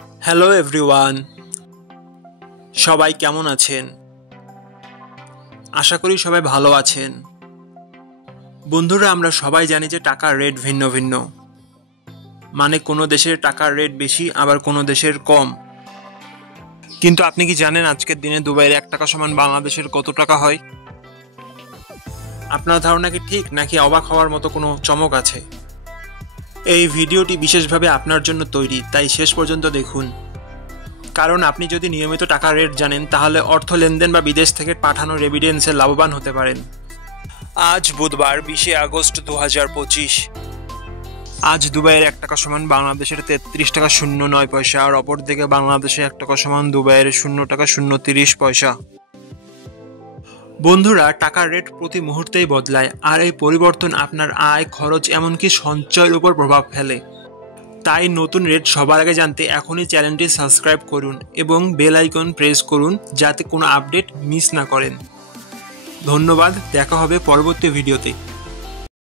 Hello everyone, সবাই কেমন আছেন? আশা করি সবাই ভালো আছেন। বন্ধুরা, আমরা সবাই জানি যে টাকার রেট ভিন্ন ভিন্ন। মানে কোনো দেশের টাকার রেট বেশি, আবার কোনো দেশের কম। কিন্তু আপনি কি জানেন আজকের দিনে দুবাইয়ের 1 টাকা সমান বাংলাদেশের কত টাকা হয়? আপনার ধারণা কি ঠিক, নাকি অবাক হওয়ার মতো কোনো চমক আছে? এই ভিডিওটি বিশেষভাবে আপনার জন্য তৈরি, তাই শেষ পর্যন্ত দেখুন। কারণ আপনি যদি নিয়মিত টাকার রেট জানেন, তাহলে অর্থ লেনদেন বা বিদেশ থেকে পাঠানো রেমিটেন্সে লাভবান হতে পারেন। আজ বুধবার 20 আগস্ট 2025। আজ দুবাইয়ের 1 টাকা সমান বাংলাদেশের 33 টাকা 09 পয়সা, আর অপরদিকে বাংলাদেশে 1 টাকা সমান দুবাইয়ের 0 টাকা 030 পয়সা। বন্ধুরা, টাকার রেট প্রতি মুহূর্তেই বদলায়, আর এই পরিবর্তন আপনার আয়, খরচ, এমনকি সঞ্চয়ের উপর প্রভাব ফেলে। তাই নতুন রেট সবার আগে জানতে এখনই চ্যানেলটি সাবস্ক্রাইব করুন এবং বেল আইকন প্রেস করুন, যাতে কোনো আপডেট মিস না করেন। ধন্যবাদ, দেখা হবে পরবর্তী ভিডিওতে।